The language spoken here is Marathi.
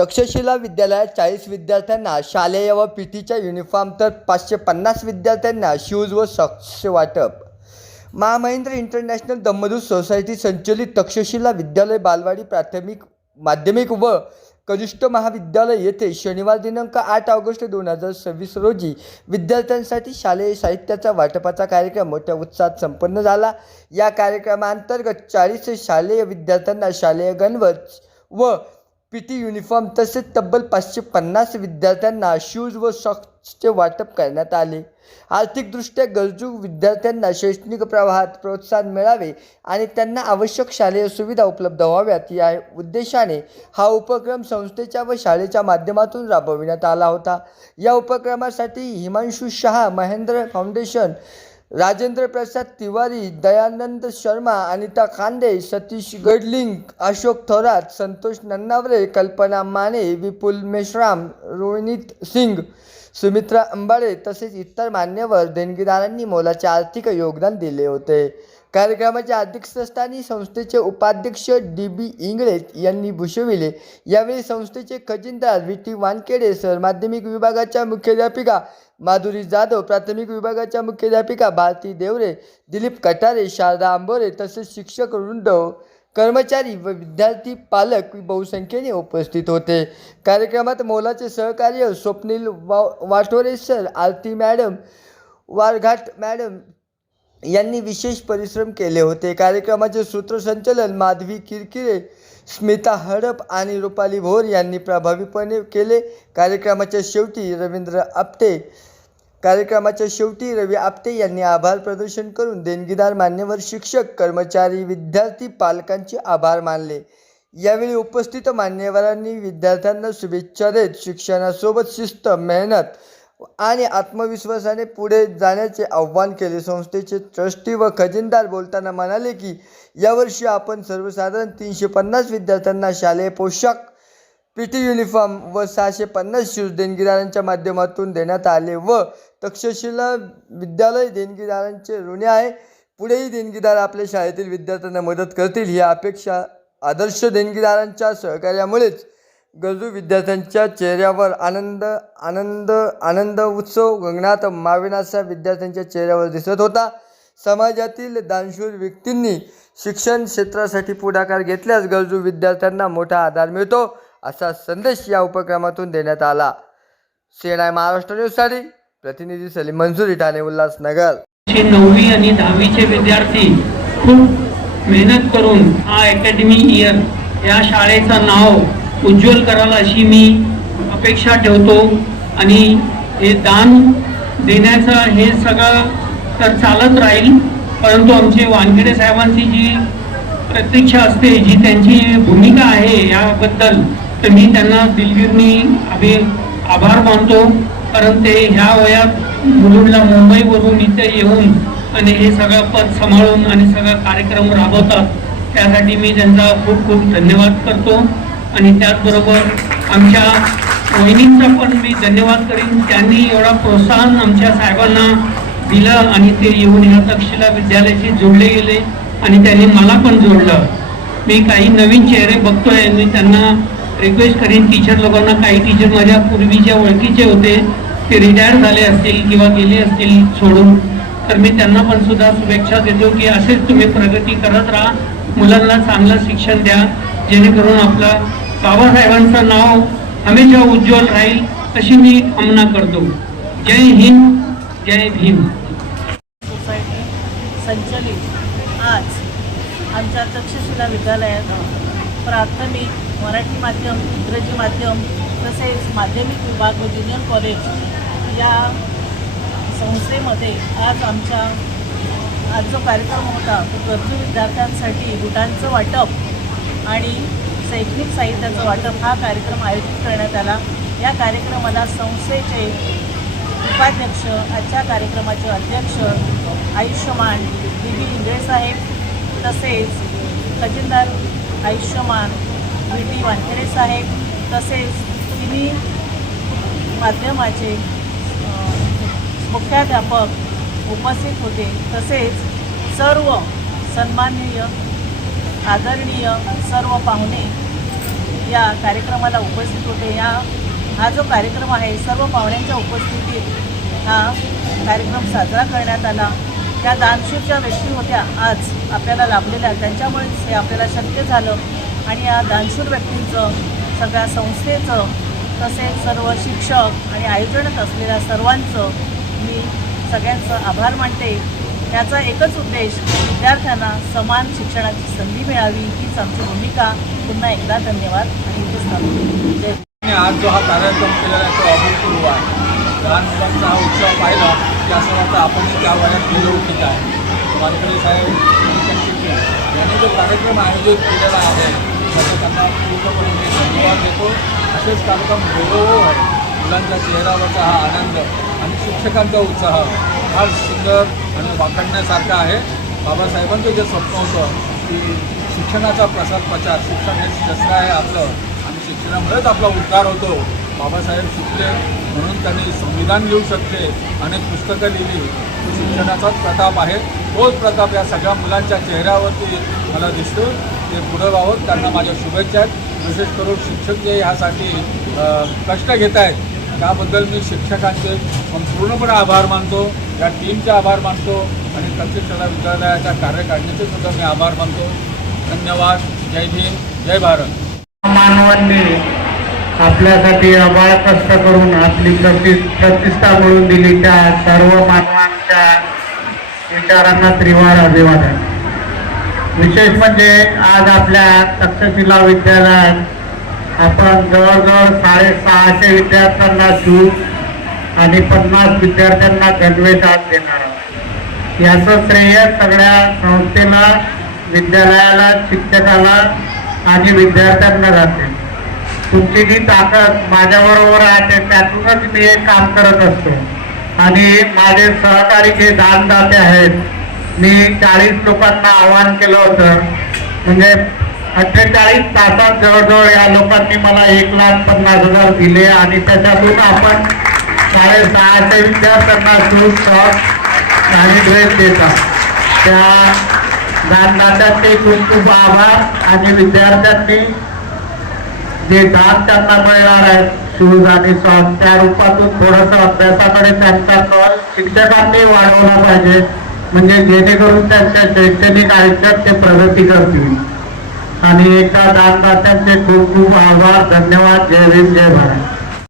तक्षशिला विद्यालयात 40 विद्यार्थ्यांना शालेय व पीटीच्या युनिफॉर्म तर 550 विद्यार्थ्यांना शूज व सॉक्सचे वाटप. महामहिंद्र इंटरनॅशनल दम्मदूत सोसायटी संचलित तक्षशिला विद्यालय बालवाडी प्राथमिक माध्यमिक व कनिष्ठ महाविद्यालय येथे शनिवार दिनांक 8 ऑगस्ट 2026 रोजी विद्यार्थ्यांसाठी शालेय साहित्याचा वाटपाचा कार्यक्रम मोठ्या उत्साहात संपन्न झाला. या कार्यक्रमांतर्गत 40 शालेय विद्यार्थ्यांना शालेय गणवेश व पीटी युनिफॉर्म तसेच तब्बल 550 विद्यार्थ्यांना शूज व सॉक्सचे वाटप करण्यात आले. आर्थिकदृष्ट्या गरजू विद्यार्थ्यांना शैक्षणिक प्रवाहात प्रोत्साहन मिळावे आणि त्यांना आवश्यक शालेय सुविधा उपलब्ध व्हाव्यात या उद्देशाने हा उपक्रम संस्थेच्या व शाळेच्या माध्यमातून राबविण्यात आला होता. या उपक्रमासाठी हिमांशु शहा, महेंद्र फाउंडेशन, राजेंद्र प्रसाद तिवारी, दयानंद शर्मा, अनिता खांदे, सतीश गडलिंग, अशोक थोरात, संतोष नन्नावरे, कल्पना माने, विपुल मेश्राम, रोहित सिंग, सुमित्रा अंबाडे तसेच इतर मान्यवर देणगीदारांनी मोलाचे आर्थिक योगदान दिले होते. कार्यक्रमाच्या अध्यक्षस्थानी संस्थेचे उपाध्यक्ष DB इंगळे यांनी भूषविले. यावेळी संस्थेचे खजिनदार VT वानखेडे सर, माध्यमिक विभागाच्या मुख्याध्यापिका माधुरी जाधव, प्राथमिक विभागाच्या मुख्याध्यापिका भारती देवरे, दिलीप कटारे, शारदा आंबोरे तसेच शिक्षक वृंद, कर्मचारी व विद्यार्थी पालक बहुसंख्येने उपस्थित होते. कार्यक्रमात मोलाचे सहकार्य स्वप्नील वाठोरे सर, आरती मॅडम, वारघाट मॅडम यांनी विशेष परिश्रम केले होते. कार्यक्रमाचे सूत्रसंचालन माधवी किरकिरे, स्मिता हडप आणि रुपाली भोर यांनी प्रभावीपणे केले. कार्यक्रमाच्या शेवटी रवी आपटे यांनी आभार प्रदर्शन करून देणगीदार, मान्यवर, शिक्षक, कर्मचारी, विद्यार्थी पालकांचे आभार मानले. यावेळी उपस्थित मान्यवरांनी विद्यार्थ्यांना शुभेच्छा देत शिक्षणासोबत शिस्त, मेहनत आणि आत्मविश्वासाने पुढे जाण्याचे आवाहन केले. संस्थेचे ट्रस्टी व खजिनदार बोलताना म्हणाले की यावर्षी आपण सर्वसाधारण 350 विद्यार्थ्यांना शालेय पोशाख, पीटी युनिफॉर्म व 650 शूज देणगीदारांच्या माध्यमातून देण्यात आले व तक्षशिला विद्यालय देणगीदारांचे ऋणी आहे. पुढेही देणगीदार आपल्या शाळेतील विद्यार्थ्यांना मदत करतील ही अपेक्षा. आदर्श देणगीदारांच्या सहकार्यामुळेच गरजू विद्यार्थ्यांच्या चेहऱ्यावर आनंद उत्सव गगनात मावेनासा विद्यार्थ्यांच्या चेहऱ्यावर दिसत होता. समाजातील दानशूर व्यक्तींनी शिक्षण क्षेत्रासाठी पुढाकार घेतल्यास गरजू विद्यार्थ्यांना मोठा आधार मिळतो असा संदेश या उपक्रमातून देण्यात आला. CNI महाराष्ट्र न्यूजसाठी प्रतिनिधी सलीम मंजुरी, ठाणे, उल्हासनगर. 9वी आणि 10वीचे विद्यार्थी खूप मेहनत करून हा अकॅडमी इयर या शाळेचं नाव उज्ज्वल कराल अशी मी अपेक्षा ठेवतो. आणि हे दान देण्याचं हे सगळं तर चालत राहील, परंतु आमचे वानखेडे साहेबांची जी प्रतीक्षा असते, जी त्यांची भूमिका आहे याबद्दल तर मी त्यांना दिलगिरीने आभार मानतो. कारण ते ह्या वयात मुलुंडला मुंबईवरून इथे येऊन आणि हे सगळं पद सांभाळून आणि सगळा कार्यक्रम राबवतात. त्यासाठी मी त्यांचा खूप खूप धन्यवाद करतो. आणि त्याचबरोबर आमच्या वहिनींचा पण मी धन्यवाद करीन. त्यांनी एवढा प्रोत्साहन आमच्या साहेबांना दिलं आणि ते येऊन ह्या तक्षशिला विद्यालयाशी जोडले गेले आणि त्यांनी मला पण जोडलं. मी काही नवीन चेहरे बघतोय. मी त्यांना रिक्वेस्ट करीन, टीचर लोकांना, काही टीचर माझ्या पूर्वीच्या ओळखीचे होते, ते रिटायर झाले असतील किंवा गेले असतील सोडून, तर मी त्यांना पण सुद्धा शुभेच्छा देतो की असेच तुम्ही प्रगती करत राहा, मुलांना चांगलं शिक्षण द्या, जेणेकरून आपला बाबासाहेबांचं नाव हमेशा उज्ज्वल राहील अशी मी कामना करतो. जय हिंद, जय भीम. सोसायटी संचलित आज आमच्या तक्षशिला विद्यालयात प्राथमिक मराठी माध्यम, इंग्रजी माध्यम तसेच माध्यमिक विभाग व ज्युनियर कॉलेज या संस्थेमध्ये आज जो कार्यक्रम होता तो गरजू विद्यार्थ्यांसाठी बुटांचं वाटप आणि शैक्षणिक साहित्याचं वाटप हा कार्यक्रम आयोजित करण्यात आला. या कार्यक्रमाला संस्थेचे उपाध्यक्ष, आजच्या कार्यक्रमाचे अध्यक्ष आयुष्यमान DB इंगळे साहेब, तसेच खजिनदार आयुष्यमान VT वानखेडे साहेब, तसेच तिन्ही माध्यमाचे मुख्याध्यापक उपस्थित होते. तसेच सर्व सन्माननीय, आदरणीय सर्व पाहुणे या कार्यक्रमाला उपस्थित होते. हा जो कार्यक्रम आहे सर्व पाहुण्यांच्या उपस्थितीत हा कार्यक्रम साजरा करण्यात आला. या दानशूरच्या व्यक्ती होत्या आज आपल्याला लाभलेल्या, त्यांच्यामुळेच हे आपल्याला शक्य झालं. आणि या दानशूर व्यक्तींचं, सगळ्या संस्थेचं, तसेच सर्व शिक्षक आणि आयोजनात असलेल्या सर्वांचं मी सगळ्यांचं आभार मानते. याचा एकच उद्देश विद्यार्थ्यांना समान शिक्षणाची संधी मिळावी हीच आमची भूमिका. पुन्हा एकदा धन्यवाद आणि इथेच थांबते. जय. आज जो हा कार्यक्रम केलेला आहे तो अभूतपूर्व आहे. लहान मुलांचा हा उत्सव पाहिला की असं वाटतं आपण त्या वयात गेलो की काय. वानखडे साहेब यांनी जो कार्यक्रम आयोजित केलेला आहे त्याचा त्यांना पूर्णपणे मी धन्यवाद देतो. असेच कार्यक्रम वेगवेगळे आहे. मुलांच्या चेहऱ्यावरचा हा आनंद आणि शिक्षकांचा उत्साह फार सुंदर आणि वाखाणण्यासारखा आहे. बाबासाहेबांचं जे स्वप्न होतं की शिक्षणाचा प्रसार प्रचार, शिक्षण हे शस्त्र आहे आपलं आणि शिक्षणामुळेच आपला उद्धार होतो. बाबासाहेब शिकले म्हणून त्यांनी संविधान लिहू शकले, अनेक पुस्तकं लिहिली. शिक्षणाचाच प्रताप आहे. तोच प्रताप या सगळ्या मुलांच्या चेहऱ्यावरती मला दिसतो. ते पुढं व्हावं त्यांना माझ्या शुभेच्छा आहेत. विशेष करून शिक्षक जे ह्यासाठी कष्ट घेत आहेत त्याबद्दल मी शिक्षकांचे संपूर्णपणे आभार मानतो. या टीमचे आभार मानतो आणि तक्षशिला विद्यालयाच्या कार्यकारिणीचे सुद्धा मी आभार मानतो. धन्यवाद. जय भीम, जय भारत. मानवांनी आपल्यासाठी अबाळ कष्ट करून आपली प्रतिष्ठा मिळवून दिली त्या सर्व मानवांच्या विचारांना त्रिवार अभिवादन. विशेष म्हणजे आज आपल्या तक्षशिला विद्यालयात आपण जवळजवळ 650 विद्यार्थ्यांना शूज आणि 50 विद्यार्थ्यांना गणवेश आज देणार आहोत. याचं श्रेय सगळ्या संस्थेला, विद्यालयाला, शिक्षकाला आणि विद्यार्थ्यांना जाते. तुमची जी ताकद माझ्याबरोबर आहे त्यातूनच मी हे काम करत असतो. आणि माझे सहकारी जे दानदाते आहेत, मी 40 लोकांना आवाहन केलं होतं. म्हणजे 48 तासात जवळजवळ या लोकांनी मला 1,50,000 दिले आणि त्याच्यातून आपण 650 विद्यार्थ्यांना शूज, सॉक्स आणि ड्रेस देतात. त्या दानदात्यांचे खूप खूप आभार. आणि विद्यार्थ्यांनी जे दान त्यांना मिळणार आहे शूज आणि सॉक्स, त्या रूपातून थोडंसं अभ्यासाकडे त्यांचा कल शिक्षकांनी वाढवला पाहिजे, म्हणजे जेणेकरून त्यांच्या शैक्षणिक आयुष्यात ते प्रगती करतील. आणि एकदा दानदात्यांचे खूप खूप आभार. धन्यवाद. जय भीम, जय भारत.